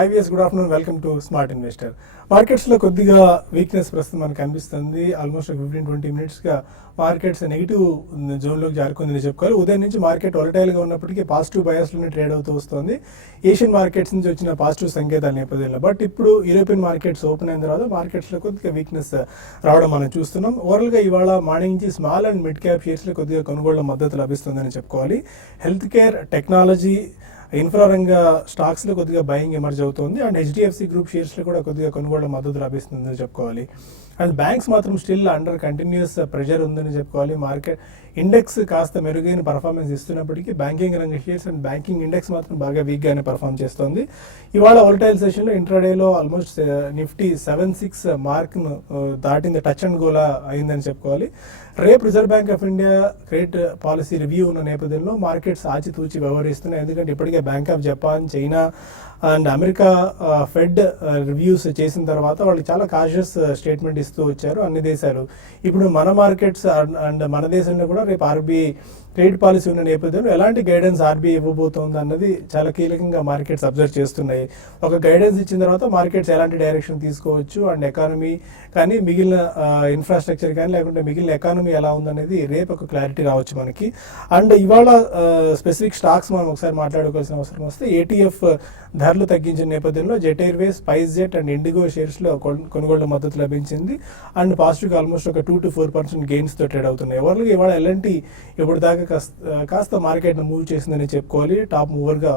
IVS good afternoon, welcome to smart investor. మార్కెట్స్లో కొద్దిగా weakness ప్రస్తుతం మనకు కనిపిస్తుంది. ఆల్మోస్ట్ 15-20 మినిట్స్గా మార్కెట్స్ నెగిటివ్ జోన్లోకి జారుకుందని చెప్పుకోవాలి. ఉదయం నుంచి మార్కెట్ వొలటైల్గా ఉన్నప్పటికీ పాజిటివ్ బయాస్లోనే ట్రేడ్ అవుతూ వస్తుంది. ఏషియన్ మార్కెట్స్ నుంచి వచ్చిన పాజిటివ్ సంకేతాల నేపథ్యంలో. బట్ ఇప్పుడు యూరోపియన్ మార్కెట్స్ ఓపెన్ అయిన తర్వాత మార్కెట్స్లో కొద్దిగా వీక్నెస్ రావడం మనం చూస్తున్నాం. ఓవరాల్గా ఇవాళ మార్నింగ్ నుంచి స్మాల్ అండ్ మిడ్ క్యాప్ షేర్స్లో కొద్దిగా కొనుగోళ్ల మద్దతు లభిస్తుందని చెప్పుకోవాలి. హెల్త్ కేర్, టెక్నాలజీ, ఇన్ఫ్రా రంగ స్టాక్స్లో కొద్దిగా బయింగ్ ఎమర్జ్ అవుతుంది. అండ్ హెచ్డిఎఫ్సి గ్రూప్ షేర్స్లో కూడా కొద్దిగా కొనుగోళ్ల మద్దతు లభిస్తుందని చెప్పుకోవాలి. అండ్ బ్యాంక్స్ మాత్రం స్టిల్ అండర్ కంటిన్యూస్ ప్రెషర్ ఉందని చెప్పుకోవాలి. మార్కెట్ ఇండెక్స్ కాస్త మెరుగైన పర్ఫార్మెన్స్ ఇస్తున్నప్పటికీ బ్యాంకింగ్ రంగ షేర్స్ అండ్ బ్యాంకింగ్ ఇండెక్స్ మాత్రం బాగా వీక్గానే పర్ఫామ్ చేస్తోంది. ఇవాళ వోల్టైల్ సెషన్లో ఇంట్రాడేలో ఆల్మోస్ట్ నిఫ్టీ 76 మార్క్ను దాటింది, టచ్ అండ్ గోలా అయిందని చెప్పుకోవాలి. రేపు reserve bank of India credit policy review ఉన్న నేపథ్యంలో మార్కెట్స్ ఆచితూచి వ్యవహరిస్తున్నాయి. ఎందుకంటే ఇప్పటికే bank of Japan, China and America fed reviews చేసిన తర్వాత వాళ్ళు చాలా కాషియస్ స్టేట్మెంట్ ఇస్తూ వచ్చారు అన్ని దేశాలు. ఇప్పుడు మన మార్కెట్స్ అండ్ మన దేశంలో కూడా రేపు ఆర్బీఐ క్రెడిట్ పాలసీ ఉన్న నేపథ్యంలో ఎలాంటి గైడెన్స్ ఆర్బీఐ ఇవ్వబోతోంది అన్నది చాలా కీలకంగా మార్కెట్స్ అబ్జర్వ్ చేస్తున్నాయి. ఒక గైడెన్స్ ఇచ్చిన తర్వాత మార్కెట్స్ ఎలాంటి డైరెక్షన్ తీసుకోవచ్చు అండ్ ఎకానమీ కానీ మిగిలిన ఇన్ఫ్రాస్ట్రక్చర్ కానీ లేకుంటే మిగిలిన ఎకానమీ ఎలా ఉందనేది రేపు ఒక క్లారిటీ రావచ్చు మనకి. అండ్ ఇవాళ స్పెసిఫిక్ స్టాక్స్ మనం ఒకసారి మాట్లాడుకోవాల్సిన అవసరం వస్తే ఏటీఎఫ్ ధరలు తగ్గించిన నేపథ్యంలో Jet Airways, Spice Jet and IndiGo షేర్స్లో కొనుగోళ్ల మద్దతు లభించింది. అండ్ పాజిటివ్గా ఆల్మోస్ట్ ఒక 2-4% గెయిన్స్తో ట్రేడ్ అవుతున్నాయి. ఓవరాల్గా ఇవాళ ఎల్ఎన్టీ ఇప్పుడు దాకా కాస్త మార్కెట్ను మూవ్ చేసిందని చెప్పుకోవాలి, టాప్ మూవర్గా.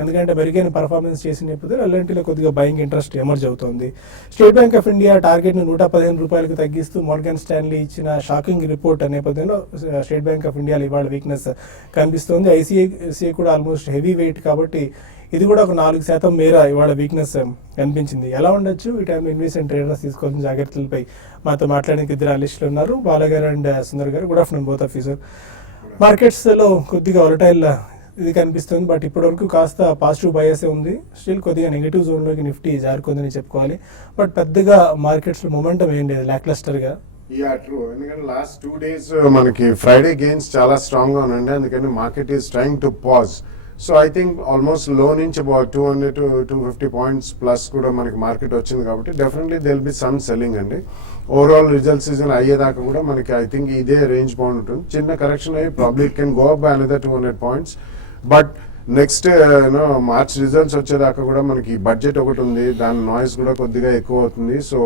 ఎందుకంటే మెరుగైన పర్ఫార్మెన్స్ చేసిన నేపథ్యంలో ఎల్ఎన్టీలో కొద్దిగా బయింగ్ ఇంట్రెస్ట్ ఎమర్జ్ అవుతుంది. స్టేట్ బ్యాంక్ ఆఫ్ ఇండియా టార్గెట్ను 115 రూపాయలకు తగ్గిస్తూ మోర్గాన్ స్టాన్లీ ఇచ్చిన షాకింగ్ రిపోర్ట్ నేపథ్యంలో స్టేట్ బ్యాంక్ ఆఫ్ ఇండియాలో ఇవాళ వీక్నెస్ కనిపిస్తుంది. ఐసిఐసిఐ కూడా ఆల్మోస్ట్ హెవీ వెయిట్ కాబట్టి ఇది కూడా ఒక 4% మేర ఇవాళ వీక్నెస్ కనిపించింది. ఎలా ఉండొచ్చు ఈ టైంలో ఇన్వెస్ట్మెంట్ ట్రేడర్స్ తీసుకోవాల్సిన జాగ్రత్తలపై మాతో మాట్లాడడానికి ఇద్దరు అనలిస్టులు ఉన్నారు, బాలగారు అండ్ సుందర్ గారు. Good afternoon both of you sir. మార్కెట్స్లో కొద్దిగా వొలటైల్ ఇది కనిపిస్తుంది, బట్ ఇప్పటివరకు కాస్త పాజిటివ్ బయాసే ఉంది. స్టిల్ కొద్దిగా నెగిటివ్ జోన్లోకి నిఫ్టీ జారుకుందని చెప్పుకోవాలి. బట్ పెద్దగా మార్కెట్స్లో మొమెంటం ఏం లేదు, లాక్లస్టర్గా. Yeah true. ఎందుకంటే లాస్ట్ 2 days మనకి ఫ్రైడే గెయిన్స్ చాలా స్ట్రాంగ్ గా ఉందండి. అందుకని market is trying to pause. So I think almost low నుంచి అబౌట్ 200 to 250 పాయింట్స్ ప్లస్ కూడా మనకి మార్కెట్ వచ్చింది కాబట్టి definitely will be some selling అండి. ఓవరాల్ రిజల్ట్ సీజన్ అయ్యేదాకా కూడా మనకి ఐ థింక్ ఇదే రేంజ్ బౌండ్ ఉంటుంది. చిన్న కరెక్షన్ అయ్యి probably it can go up by another 200 points. But next March results వచ్చేదాకా కూడా మనకి బడ్జెట్ ఒకటి ఉంది, దాని నాయిస్ కూడా కొద్దిగా ఎక్కువ అవుతుంది. సో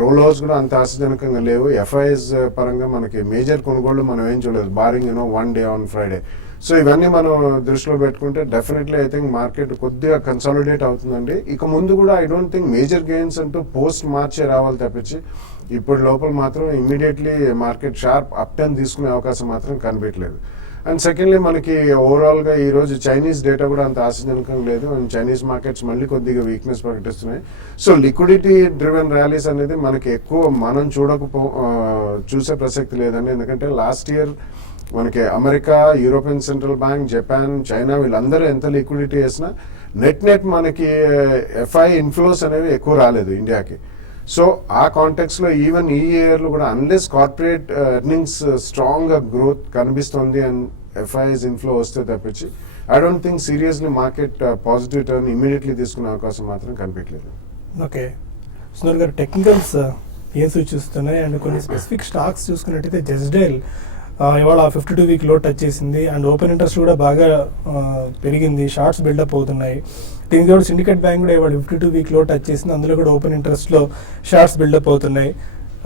రోల్ హౌస్ కూడా అంత ఆశాజనకంగా లేవు. ఎఫ్ఐఎస్ పరంగా మనకి మేజర్ కొనుగోళ్లు మనం ఏం చూడలేదు, barring 1 day on Friday. So ఇవన్నీ మనం దృష్టిలో పెట్టుకుంటే డెఫినెట్లీ ఐ థింక్ మార్కెట్ కొద్దిగా కన్సాలిడేట్ అవుతుందండి. ఇక ముందు కూడా I don't think major gains అంటూ పోస్ట్ మార్చే రావాలి తప్పించి ఇప్పుడు లోపల మాత్రం immediately market sharp up turn తీసుకునే అవకాశం మాత్రం కనిపించలేదు. అండ్ సెకండ్లీ మనకి ఓవరాల్గా ఈరోజు చైనీస్ డేటా కూడా అంత ఆశాజనకంగా లేదు. అండ్ చైనీస్ మార్కెట్స్ మళ్ళీ కొద్దిగా వీక్నెస్ ప్రకటిస్తున్నాయి. సో లిక్విడిటీ డ్రివెన్ ర్యాలీస్ అనేది మనకి ఎక్కువ మనం చూసే ప్రసక్తి లేదండి. ఎందుకంటే లాస్ట్ ఇయర్ మనకి America, European central bank, Japan, China వీళ్ళందరూ ఎంత లిక్విడిటీ వేసినా నెట్ మనకి ఎఫ్ఐ ఇన్ఫ్లోస్ అనేవి ఎక్కువ రాలేదు ఇండియాకి. సో ఆ కాంటెక్స్ లో ఈవెన్ ఈ ఇయర్లో కూడా అన్లెస్ కార్పొరేట్ ఎర్నింగ్స్ స్ట్రాంగ్ గా గ్రోత్ కనిపిస్తుంది అండ్ ఎఫ్ఐఎస్ ఇన్ఫ్లో వస్తే తప్పించి I don't think seriously market positive turn immediately తీసుకునే అవకాశం మాత్రం కనిపించలేదు. ఓకే సుందర్ గారు, టెక్నికల్స్ ఏం సూచిస్తున్నాయి అండ్ కొన్ని స్పెసిఫిక్ స్టాక్స్ చూసుకున్నట్టయితే జెస్డైల్ ఇవాళ 52 వీక్ లో టచ్ చేసింది అండ్ ఓపెన్ ఇంట్రెస్ట్ కూడా బాగా పెరిగింది, షార్ట్స్ బిల్డప్ అవుతున్నాయి. దీనికి కూడా సిండికేట్ బ్యాంక్ కూడా ఇవాళ 52 వీక్ లో టచ్ చేసింది, అందులో కూడా ఓపెన్ ఇంట్రెస్ట్లో షార్ట్స్ బిల్డప్ అవుతున్నాయి.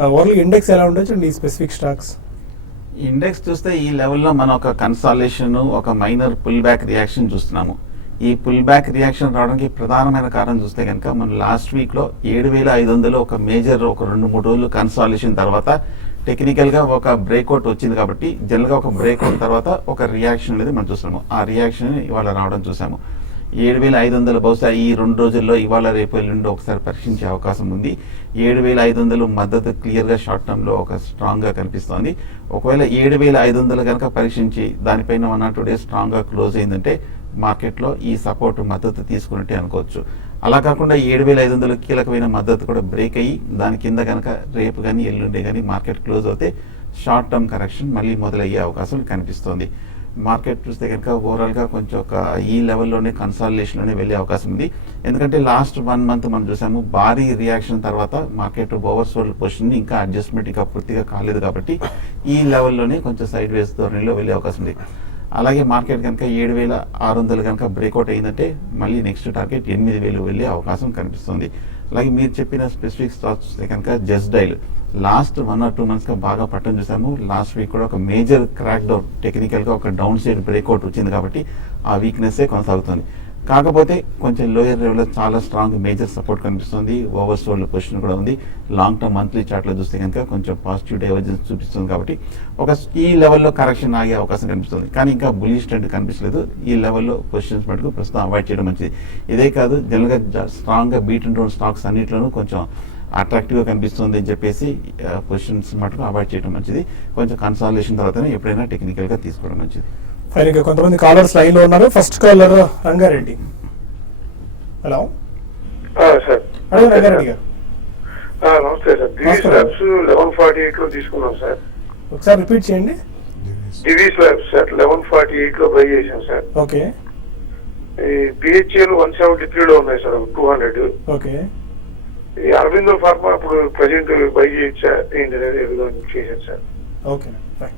ఓవరాల్ ఇండెక్స్ ఎలా ఉండొచ్చు అండ్ ఈ స్పెసిఫిక్ స్టాక్స్? ఇండెక్స్ చూస్తే ఈ లెవెల్లో మనం ఒక కన్సాలేషన్, ఒక మైనర్ పుల్ బ్యాక్ రియాక్షన్ చూస్తున్నాము. ఈ పుల్ బ్యాక్ రియాక్షన్ రావడానికి ప్రధానమైన కారణం చూస్తే కనుక మనం లాస్ట్ వీక్లో 7,500 ఒక మేజర్ ఒక 2-3 రోజులు కన్సాలేషన్ తర్వాత టెక్నికల్గా ఒక బ్రేక్అవుట్ వచ్చింది కాబట్టి జనరల్గా ఒక బ్రేక్అవుట్ తర్వాత ఒక రియాక్షన్ అనేది మనం చూస్తున్నాము. ఆ రియాక్షన్ ఇవాళ రావడం చూసాము. 7,500 బహుశా ఈ 2 రోజుల్లో ఇవాళ రేపు ఎల్లుండి ఒకసారి పరీక్షించే అవకాశం ఉంది. 7,500 మద్దతు క్లియర్గా షార్ట్ టర్మ్లో ఒక స్ట్రాంగ్గా కనిపిస్తోంది. ఒకవేళ 7,500 కనుక పరీక్షించి దానిపైన 1 or 2 days స్ట్రాంగ్గా క్లోజ్ అయిందంటే మార్కెట్లో ఈ సపోర్ట్ మద్దతు తీసుకున్నట్టే అనుకోవచ్చు. అలా కాకుండా 7,500 కీలకమైన మద్దతు కూడా బ్రేక్ అయ్యి దాని కింద కనుక రేపు కానీ ఎల్లుండే కానీ మార్కెట్ క్లోజ్ అవుతే షార్ట్ టర్మ్ కరెక్షన్ మళ్ళీ మొదలయ్యే అవకాశం కనిపిస్తోంది. మార్కెట్ చూస్తే కనుక ఓవరాల్గా కొంచెం ఒక ఈ లెవెల్లోనే కన్సాలిడేషన్లోనే వెళ్ళే అవకాశం ఉంది. ఎందుకంటే లాస్ట్ 1 మంత్ మనం చూసాము భారీ రియాక్షన్ తర్వాత మార్కెట్ ఓవర్ సోల్డ్ పొజిషన్ ఇంకా అడ్జస్ట్మెంట్ ఇంకా పూర్తిగా కాలేదు కాబట్టి ఈ లెవెల్లోనే కొంచెం సైడ్ వేస్ ధోరణిలో వెళ్ళే అవకాశం ఉంది. అలాగే మార్కెట్ కనుక 7,600 కనుక బ్రేక్అవుట్ అయిందంటే మళ్ళీ నెక్స్ట్ టార్గెట్ 8,000 వెళ్ళే అవకాశం కనిపిస్తుంది. అలాగే మీరు చెప్పిన స్పెసిఫిక్ స్టాక్స్ చూస్తే కనుక జస్ట్ డైల్ లాస్ట్ 1 or 2 మంత్స్గా బాగా పట్టడం చూసాము. లాస్ట్ వీక్ కూడా ఒక మేజర్ క్రాక్ డౌన్ టెక్నికల్గా ఒక డౌన్ సైడ్ బ్రేక్అవుట్ వచ్చింది కాబట్టి ఆ వీక్నెస్సే కొనసాగుతుంది. కాకపోతే కొంచెం లోయర్ లెవెల్లో చాలా స్ట్రాంగ్ మేజర్ సపోర్ట్ కనిపిస్తుంది. ఓవర్ సోల్డ్ పొజిషన్ కూడా ఉంది. లాంగ్ టర్మ్ మంత్లీ చార్ట్లో చూస్తే కనుక కొంచెం పాజిటివ్ డైవర్జెన్స్ చూపిస్తుంది కాబట్టి ఈ లెవెల్లో కరెక్షన్ ఆగే అవకాశం కనిపిస్తుంది. కానీ ఇంకా బులిష్ ట్రెండ్ కనిపించలేదు. ఈ లెవెల్లో పొజిషన్స్ మటుకు ప్రస్తుతం అవాయిడ్ చేయడం మంచిది. ఇదే కాదు జనరల్గా స్ట్రాంగ్గా బీట్ అండ్ రౌండ్ స్టాక్స్ అన్నింటిలోనూ కొంచెం అట్రాక్టివ్గా కనిపిస్తుంది అని చెప్పేసి పొజిషన్స్ మటుకు అవాయిడ్ చేయడం మంచిది. కొంచెం కన్సాలిడేషన్ తర్వాతనే ఎప్పుడైనా టెక్నికల్గా తీసుకోవడం మంచిది. ఫైన్ గా కొంతమంది కాలర్స్ లైన్ లో ఉన్నారు. First caller Rangareddy. Hello sir అడగండి రంగారెడ్డి గారు. నమస్తే సార్. దివీస్ ల్యాబ్స్ 1148 లో తీసుకున్నాం సార్. ఒకసారి రిపీట్ చేయండి. దివీస్ ల్యాబ్స్ సార్ 1148 లో బై చేసాం సార్. ఓకే. ఈ బిహెచ్ఎల్ 173 లో ఉన్నాయి సార్ 200. ఓకే. ఈ అరవిందో ఫార్మా ఇప్పుడు ప్రజెంట్ బై చేయొచ్చా ఏంటి అనేది చేశాను sir. Okay fine.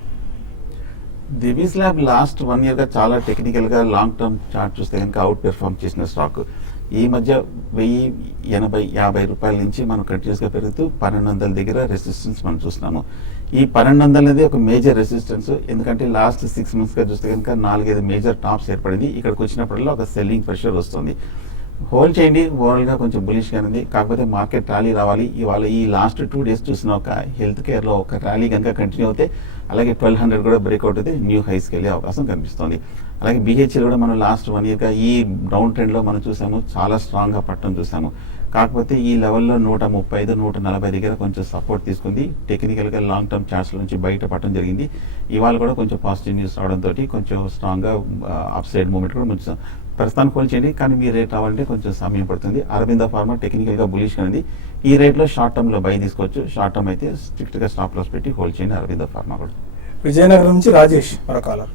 Divi's lab last 1 yearగా చాలా టెక్నికల్గా లాంగ్ టర్మ్ చార్ట్ చూస్తే కనుక అవుట్ పెర్ఫార్మ్ చేసిన స్టాక్. ఈ మధ్య 1,080-50 రూపాయల నుంచి మనం కంటిన్యూస్గా పెరుగుతూ 1,200 దగ్గర రెసిస్టెన్స్ మనం చూస్తున్నాము. ఈ 1,200 అనేది ఒక మేజర్ రెసిస్టెన్స్. ఎందుకంటే లాస్ట్ 6 monthsగా చూస్తే కనుక 4-5 మేజర్ టాప్స్ ఏర్పడింది. ఇక్కడికి వచ్చినప్పుడల్లా ఒక సెల్లింగ్ ప్రెషర్ వస్తుంది. హోల్డ్ చేయండి. ఓవరాల్గా కొంచెం బులిష్గా ఉంది. కాకపోతే మార్కెట్ ర్యాలీ రావాలి. ఇవాళ ఈ లాస్ట్ 2 days చూసిన ఒక హెల్త్ కేర్లో ఒక ర్యాలీ కనుక కంటిన్యూ అవుతే అలాగే 1,200 కూడా బ్రేక్అవుట్ అయితే న్యూ హైస్కి వెళ్ళే అవకాశం కనిపిస్తుంది. అలాగే బిహెచ్ఎల్ కూడా మనం లాస్ట్ 1 yearగా ఈ డౌన్ ట్రెండ్లో మనం చూసాము. చాలా స్ట్రాంగ్గా పట్టడం చూసాము. కాకపోతే ఈ లెవెల్లో 135-140 దగ్గర కొంచెం సపోర్ట్ తీసుకుంది. టెక్నికల్గా లాంగ్ టర్మ్ చార్ట్స్ నుంచి బయట పట్టడం జరిగింది. ఇవాళ కూడా కొంచెం పాజిటివ్ న్యూస్ రావడంతో కొంచెం స్ట్రాంగ్గా అప్ సైడ్ మూమెంట్ కూడా కొంచెం ప్రస్తుతానికి హోల్డ్ చేయండి. కానీ మీ రేట్ రావాలంటే కొంచెం సమయం పడుతుంది. అరవిందో ఫార్మా టెక్నికల్గా బులిష్గా ఉంది. ఈ రేట్లో షార్ట్ టర్మ్లో బై తీసుకోవచ్చు. షార్ట్ టర్మ్ అయితే స్ట్రిక్ట్గా స్టాప్ లాస్ పెట్టి హోల్డ్ చేయండి అరవిందో ఫార్మా కూడా. విజయనగరం నుంచి రాజేష్ మరో caller.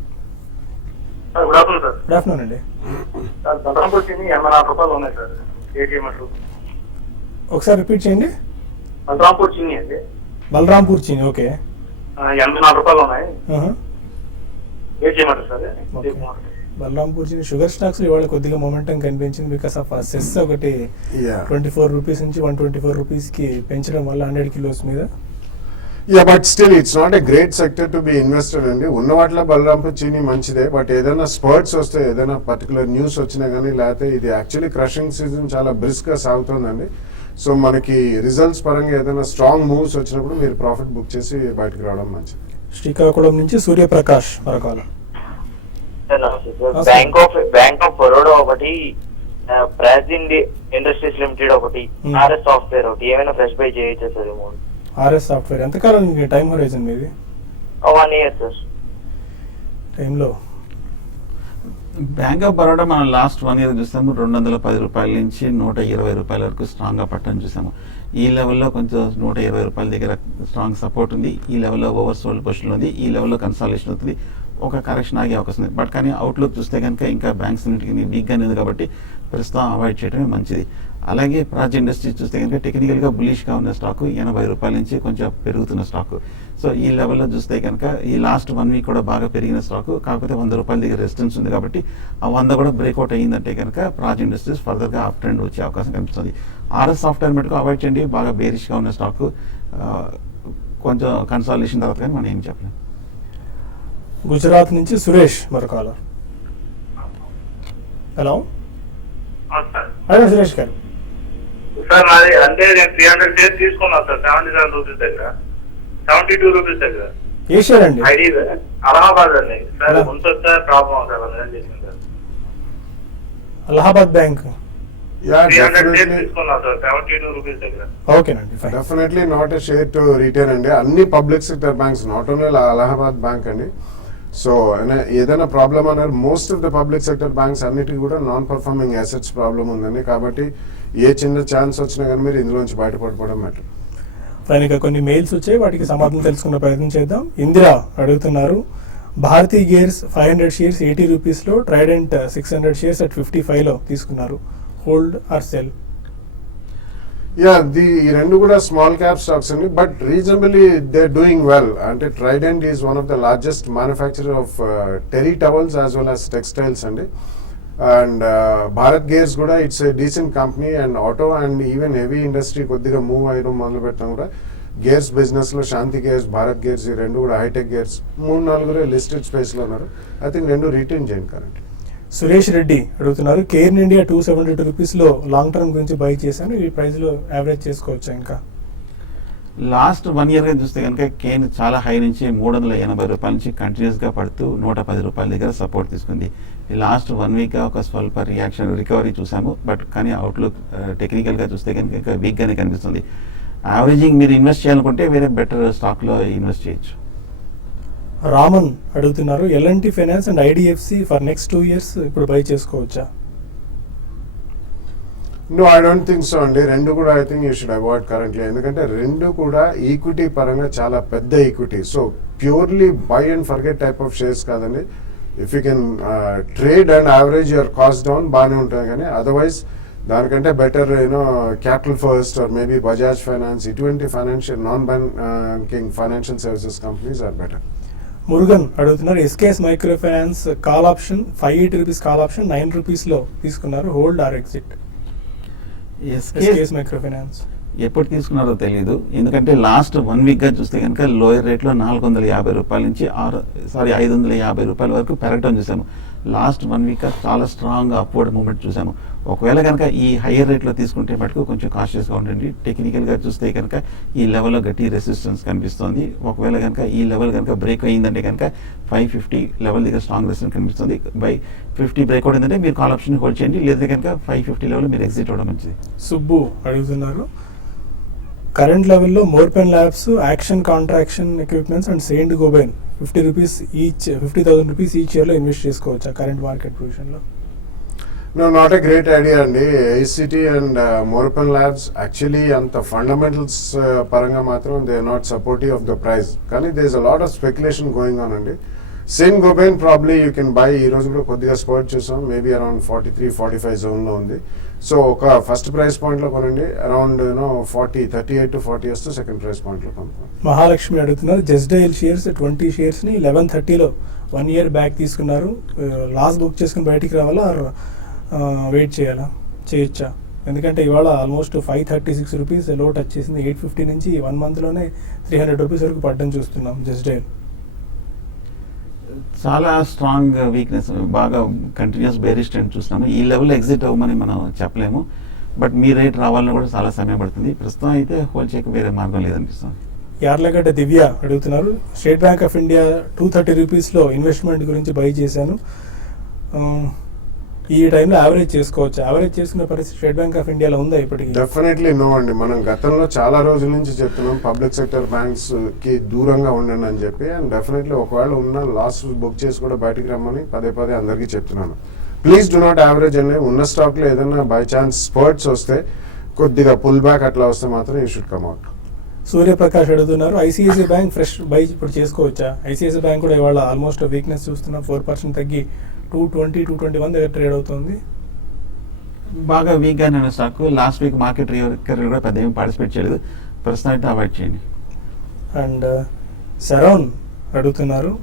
Good afternoon sir. Good afternoon అండి. సార్ బలరాంపూర్ చిన్ని 84 రూపాయలు ఉన్నాయి సార్. ఏటీఎం ఒకసారి రిపీట్ చేయండి. బలరాంపూర్ చిన్ని అండి. బలరాంపూర్ చీని. ఓకే. 84 రూపాయలు ఉన్నాయి. ఆహా. ATM sir. Okay. Balrampur Chini sugar stocks ఇవాళ కొద్దిగా మొమెంటం కనిపించింది. బికాస్ ఆఫ్ సెస్ ఒకటి 24 రూపీస్ నుంచి 124 రూపీస్కి పెంచడం వల్ల 100 kilos మీద. But still it's not a great sector to be invested అండి. ఉన్న వాటిలో బలరాంపూర్ చీని మంచిదే. బట్ ఏదైనా స్పర్ట్స్ వస్తే ఏదైనా పర్టికులర్ న్యూస్ వచ్చినా కానీ లేకపోతే ఇది యాక్చువల్లీ క్రషింగ్ సీజన్ చాలా బ్రిస్క్గా సాగుతుందండి. సో మనకి రిజల్ట్స్ పరంగా ఏదైనా స్ట్రాంగ్ మూవ్స్ వచ్చినప్పుడు మీరు ప్రాఫిట్ బుక్ చేసి బయటకు రావడం మంచిది. శ్రీకాకుళం నుంచి సూర్యప్రకాష్ మరొక. బ్యాంక్ ఆఫ్ బరోడా ఒకటి, ప్రాజ్ ఇండస్ట్రీస్ లిమిటెడ్ ఒకటి, ఆర్ఎస్ సాఫ్ట్వేర్ ఒకటి, ఏమైనా ఫ్రెష్ బై చేయొచ్చా సార్? ఆర్ఎస్ సాఫ్ట్వేర్ ఎంతకాలం టైం హోరైజన్ మీది? 1 year సార్. టైంలో బ్యాంక్ ఆఫ్ బరోడా మనం లాస్ట్ 1 year చూసాము. 210 రూపాయల నుంచి 120 రూపాయల వరకు స్ట్రాంగ్గా పట్టడం చూసాము. ఈ లెవెల్లో కొంచెం 120 రూపాయల దగ్గర స్ట్రాంగ్ సపోర్ట్ ఉంది. ఈ లెవెల్లో ఓవర్ సోల్డ్ పొజిషన్ ఉంది. ఈ లెవెల్లో కన్సాలిడేషన్ అవుతుంది. ఒక కరెక్షన్ ఆగే అవకాశం ఉంది. బట్ కానీ అవుట్లుక్ చూస్తే కనుక ఇంకా బ్యాంక్స్ అన్నింటికి వీక్గా ఉంది కాబట్టి ప్రస్తుతం అవాయిడ్ చేయడమే మంచిది. అలాగే ప్రాజ్ ఇండస్ట్రీస్ చూస్తే కనుక టెక్నికల్గా బులిష్గా ఉన్న స్టాక్ 80 రూపాయల నుంచి కొంచెం పెరుగుతున్న స్టాక్. సో ఈ లెవెల్లో చూస్తే కనుక ఈ లాస్ట్ 1 week కూడా బాగా పెరిగిన స్టాక్. కాకపోతే 100 రూపాయల దగ్గర రెసిస్టెన్స్ ఉంది కాబట్టి ఆ 100 కూడా బ్రేక్అవుట్ అయ్యిందంటే కనుక ప్రాజ్ ఇండస్ట్రీస్ ఫర్దర్గా అప్ ట్రెండ్ వచ్చే అవకాశం కనిపిస్తుంది. ఆర్ఎస్ సాఫ్ట్వేర్ మటుకు అవాయిడ్ చేయండి. బాగా బేరిష్గా ఉన్న స్టాక్. కొంచెం కన్సాలిడేషన్ తర్వాత కానీ మనం ఏం చెప్పలేం. గుజరాత్ నుంచి సురేష్ మరొక. హలో అదే సురేష్ గారు. సార్ నాది అంటే నేను 300 days తీసుకున్నాను సార్. 77 రూపీస్ దగ్గర, 72 రూపీస్ దగ్గర. ఏ షేర్ అండి? ఐడి అలహాబాద్ అండి సార్. ఉంటుందా ప్రాబ్లం సార్ అని చేసింది సార్. అలహాబాద్ బ్యాంక్. 300 days తీసుకున్నాను సార్. 72 రూపీస్ దగ్గర. ఓకేనండి. Definitely not a share to retain అండి. అన్ని public sector banks, not only Allahabad bank అండి. సో ఏదైనా ప్రాబ్లం అన్నారు most of the public sector banks అన్నిటికీ కూడా నాన్ పర్ఫార్మింగ్ అసెట్స్ ప్రాబ్లం ఉందండి. కాబట్టి ఏ చిన్న ఛాన్స్ వచ్చినా కానీ మీరు ఇందులోంచి బయటపడిపోవడం బెటర్. పైన కొన్ని మెయిల్స్ వచ్చాయి, వాటికి సమాధానం తెలుసుకునే ప్రయత్నం చేద్దాం. ఇందిరా అడుగుతున్నారు, భారతీ గేర్స్ 500 షేర్స్ 80 రూపీస్లో, ట్రైడెంట్ 600 షేర్స్ at 55లో తీసుకున్నారు. Hold or sell? ఈ రెండు కూడా స్మాల్ క్యాప్ స్టాక్స్ అండి, but reasonably they doing well. అంటే Trident is one of the largest manufacturer of terry towels as well as textiles అండి. అండ్ భారత్ గేర్స్ కూడా it's a decent company. And auto and even heavy industry కొద్దిగా move అయ్యడం మొదలు పెట్టినా కూడా gears business లో శాంతి gears, Bharat gears, ఈ రెండు కూడా హైటెక్ గేర్స్ 3-4 లిస్టెడ్ స్పేస్ లో ఉన్నారు. ఐ థింక్ రెండు రిటైన్ చేయండి కరెంట్. సురేష్ రెడ్డి అడుగుతున్నారు, కేర్న్ ఇండియా 272 రూపీస్లో లాంగ్ టర్మ్ గురించి బై చేశాను, ఈ ప్రైస్లో యావరేజ్ చేసుకోవచ్చా? ఇంకా లాస్ట్ 1 year గా చూస్తే కనుక కేన్ చాలా హై నుంచి 380 రూపాయల నుంచి కంటిన్యూస్గా పడుతూ 110 రూపాయల దగ్గర సపోర్ట్ తీసుకుంది. ఈ లాస్ట్ 1 week ఒక స్వల్ప రియాక్షన్ రికవరీ చూసాము, బట్ కానీ అవుట్లుక్ టెక్నికల్గా చూస్తే కనుక ఇంకా వీక్గానే కనిపిస్తుంది. యావరేజింగ్ మీరు ఇన్వెస్ట్ చేయాలనుకుంటే వేరే బెటర్ స్టాక్లో ఇన్వెస్ట్ చేయొచ్చు. రామన్ అడుగుతున్నారు, LNT finance and IDFC for next 2 years ఇప్పుడు బై చేసుకోవచ్చా? No, I don't think so అండి. రెండు కూడా I think you should avoid currently. ఎందుకంటే రెండు కూడా ఈక్విటీ పరంగా చాలా పెద్ద equity. So purely buy and forget type of shares కాదండి. If you can trade and average your cost down బాగానే ఉంటుంది, కానీ అదర్వైజ్ దానికంటే better you know capital first or maybe Bajaj finance, ఇటువంటి financial non banking financial services companies are better. Murugan అడుగుతున్నారు, SKS micro finance call option 580 rupees call option 9 రూపీస్లో తీసుకున్నారు, hold or exit? SKS micro finance ఎప్పుడు తీసుకున్నారో తెలియదు, ఎందుకంటే లాస్ట్ 1 week గా చూస్తే కనుక లోయర్ రేట్లో 450 రూపాయల నుంచి 550 రూపాయల వరకు పెరగటం చూసాము. లాస్ట్ 1 week చాలా స్ట్రాంగ్ అప్వర్డ్ మూవ్మెంట్ చూసాము. ఒకవేళ కనుక ఈ హయ్యర్ రేట్లో తీసుకుంటే మటుకు కొంచెం కాషియస్గా ఉండండి. టెక్నికల్గా చూస్తే కనుక ఈ లెవెల్లో గట్టి రెసిస్టెన్స్ కనిపిస్తుంది. ఒకవేళ కనుక ఈ లెవెల్ కనుక బ్రేక్ అయ్యిందంటే కనుక 550 లెవెల్ దగ్గర స్ట్రాంగ్ రెసిస్టెన్స్ కనిపిస్తుంది. బై 50 బ్రేక్ అవుట్ ఏంటంటే మీరు కాల్ ఆప్షన్ హోల్డ్ చేయండి, లేదా కనుక 550 లెవెల్ మీరు ఎగ్జిట్ అవ్వడం మంచిది. సుబ్బు అడుగుతున్నారు, కరెంట్ లెవెల్లో Morepen labs, action construction equipments and Saint Gobain 50,000 rupees each ఇయర్లో ఇన్వెస్ట్ చేసుకోవచ్చా కరెంట్ మార్కెట్ పొజిషన్లో? No, not a great idea అండి. ACE and Morepen labs actually అంత ఫండమెంటల్స్ పరంగా మాత్రం they are not supportive of the price, కానీ they is a lot of speculation going on అండి. Saint Gobain probably you can buy. ఈ రోజు కూడా కొద్దిగా స్పర్ట్ చూసాం, మేబీ అరౌండ్ 43-45 జోన్లో ఉంది. సో ఒక ఫస్ట్ ప్రైస్ పాయింట్లో కొనండి, అరౌండ్ 38 to 40 వస్తూ సెకండ్ ప్రైస్ పాయింట్లో కొనుక్కోండి. మహాలక్ష్మి అడుగుతున్నారు, జస్డైల్ షేర్స్ 20 షేర్స్ని 1130లో 1 year బ్యాక్ తీసుకున్నారు, లాస్ట్ బుక్ చేసుకుని బయటికి రావాలా వెయిట్ చేయొచ్చా? ఎందుకంటే ఇవాళ ఆల్మోస్ట్ 536 రూపీస్ లో టచ్ చేసింది. 850 నుంచి 1 monthలోనే 300 రూపీస్ వరకు పడ్డం చూస్తున్నాం జస్డైల్. చాలా స్ట్రాంగ్ వీక్నెస్, బాగా కంటిన్యూస్ బేరిష్ ట్రెండ్ చూస్తున్నాము. ఈ లెవెల్ ఎగ్జిట్ అవ్వమని మనం చెప్పలేము, బట్ మీ రేట్ రావాలని కూడా చాలా సమయం పడుతుంది. ప్రస్తుతం అయితే హోల్డ్ చేయక వేరే మార్గం లేదనిపిస్తుంది. యార్లగడ్డ దివ్య అడుగుతున్నారు, స్టేట్ బ్యాంక్ ఆఫ్ ఇండియా 230 రూపీస్లో ఇన్వెస్ట్మెంట్ గురించి బై చేశాను, ఈ టైంలో యావరేజ్ చేసుకోవచ్చు? యావరేజ్ చేసుకునే పరిస్థితి స్టేట్ బ్యాంక్ ఆఫ్ ఇండియాలో ఉందా ఇప్పటికి? డెఫినెట్లీ నో అండి. మనం గతంలో చాలా రోజుల నుంచి చెప్తున్నాం పబ్లిక్ సెక్టర్ బ్యాంక్స్ కి దూరంగా ఉండండి అని చెప్పి, అండ్ డెఫినెట్లీ ఒకవేళ ఉన్న లాస్ బుక్ చేసి కూడా బయటికి రమ్మని పదే అందరికీ చెప్తున్నాను. ప్లీజ్ డు నాట్ యావరేజ్ అండి. ఉన్న స్టాక్లో ఏదైనా బై ఛాన్స్ స్పర్ట్స్ వస్తే, కొద్దిగా పుల్ బ్యాక్ అట్లా వస్తే మాత్రం you should come out. Suryaprakash అడుగుతున్నారు, ఐసిఐసిఐ బ్యాంక్ ఫ్రెష్ బై ఇప్పుడు చేసుకోవచ్చా? ఐసిఐసిఐ బ్యాంక్ కూడా ఇవాళ ఆల్మోస్ట్ వీక్నెస్ చూస్తున్నాం, 4% తగ్గి 220-221 దగ్గర ట్రేడ్ అవుతుంది. బాగా వీక్గా నేను stock last week market recovery కూడా పెద్ద ఏమి పార్టిసిపేట్ చేయలేదు, ప్రస్తుతం అయితే అవాయిడ్ చేయండి. అండ్ శరవణ్ అడుగుతున్నారు,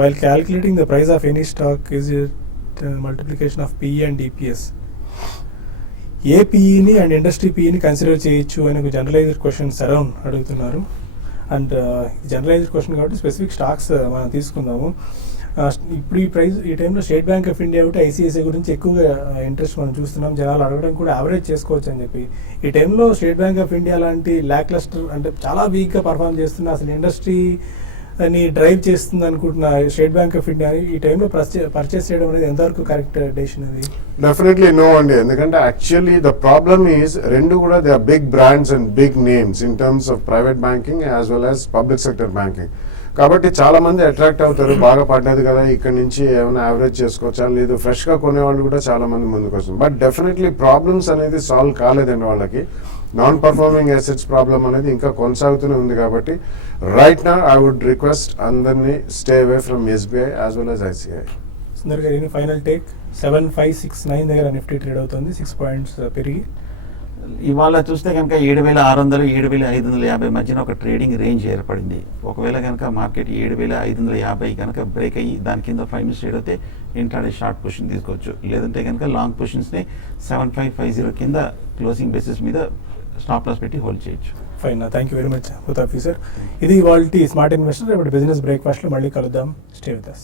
while calculating the price of any stock is it multiplication of PE and DPS, ఏ పిఈని అండ్ ఇండస్ట్రీ పిఈని కన్సిడర్ చేయొచ్చు అని ఒక జనరలైజ్డ్ క్వశ్చన్ శరవణ్ అడుగుతున్నారు. అండ్ జనరలైజ్డ్ క్వశ్చన్ కాబట్టి స్పెసిఫిక్ స్టాక్స్ మనం తీసుకుందాము. ఇప్పుడు ఈ టైంలో స్టేట్ బ్యాంక్ ఆఫ్ ఇండియా ఒకటి ఐసిఐసిఐ గురించి ఎక్కువగా ఇంట్రెస్ట్ మనం చూస్తున్నాం, జనాలు అడగడం కూడా యావరేజ్ చేసుకోవచ్చు అని చెప్పి. ఈ టైంలో స్టేట్ బ్యాంక్ ఆఫ్ ఇండియా లాంటి ల్యాక్ లస్టర్ అంటే చాలా వీక్గా పర్ఫామ్ చేస్తున్న, అసలు ఇండస్ట్రీని డ్రైవ్ చేస్తుంది అనుకుంటున్న స్టేట్ బ్యాంక్ ఆఫ్ ఇండియా ఈ టైంలో పర్చేస్ చేయడం అనేది ఎంతవరకు కరెక్ట్ డెసిషన్ అది? డెఫినెట్లీ నో అండి. ఎందుకంటే యాక్చువల్లీ ద ప్రాబ్లమ్ ఈజ్ రెండు కూడా they are big brands and big names in terms of private banking as well as public sector banking. కాబట్టి చాలా మంది అట్రాక్ట్ అవుతారు, బాగా పడ్డది కదా ఇక్కడ నుంచి ఏమైనా యావరేజ్ చేసుకోవచ్చా, లేదు ఫ్రెష్గా కొనేవాళ్ళు కూడా చాలా మంది ముందుకు వస్తుంది. బట్ డెఫినెట్లీ ప్రాబ్లమ్స్ అనేది సాల్వ్ కాలేదండి వాళ్ళకి. నాన్ పర్ఫార్మింగ్ అసెట్స్ ప్రాబ్లం అనేది ఇంకా కొనసాగుతూనే ఉంది. కాబట్టి రైట్ నా ఐ వుడ్ రిక్వెస్ట్ అందరినీ stay away from SBI as well as ICICI. Sundar గారు ఎనీ ఫైనల్ టేక్? 7569 దగ్గర నిఫ్టీ ట్రేడ్ అవుతుంది, 6 పాయింట్స్ పెరిగి. ఇవాళ చూస్తే కనుక 7600 7550 మధ్యన ఒక ట్రేడింగ్ రేంజ్ ఏర్పడింది. ఒకవేళ కనుక మార్కెట్ 7550 కనుక బ్రేక్ అయ్యి దాని కింద 5 మినిట్స్ ట్రేడ్ అయితే ఇంట్రాడే షార్ట్ పొజిషన్ తీసుకోవచ్చు. లేదంటే కనుక లాంగ్ పొజిషన్స్ని 7550 కింద క్లోజింగ్ బేసిస్ మీద స్టాప్ లాస్ పెట్టి హోల్డ్ చేయొచ్చు. Fine, thank you very much both of you sir. ఇది ఇవాల్టి స్మార్ట్ ఇన్వెస్టర్. ఇప్పుడు బిజినెస్ బ్రేక్ఫాస్ట్లో మళ్ళీ కలుద్దాం. Stay with us.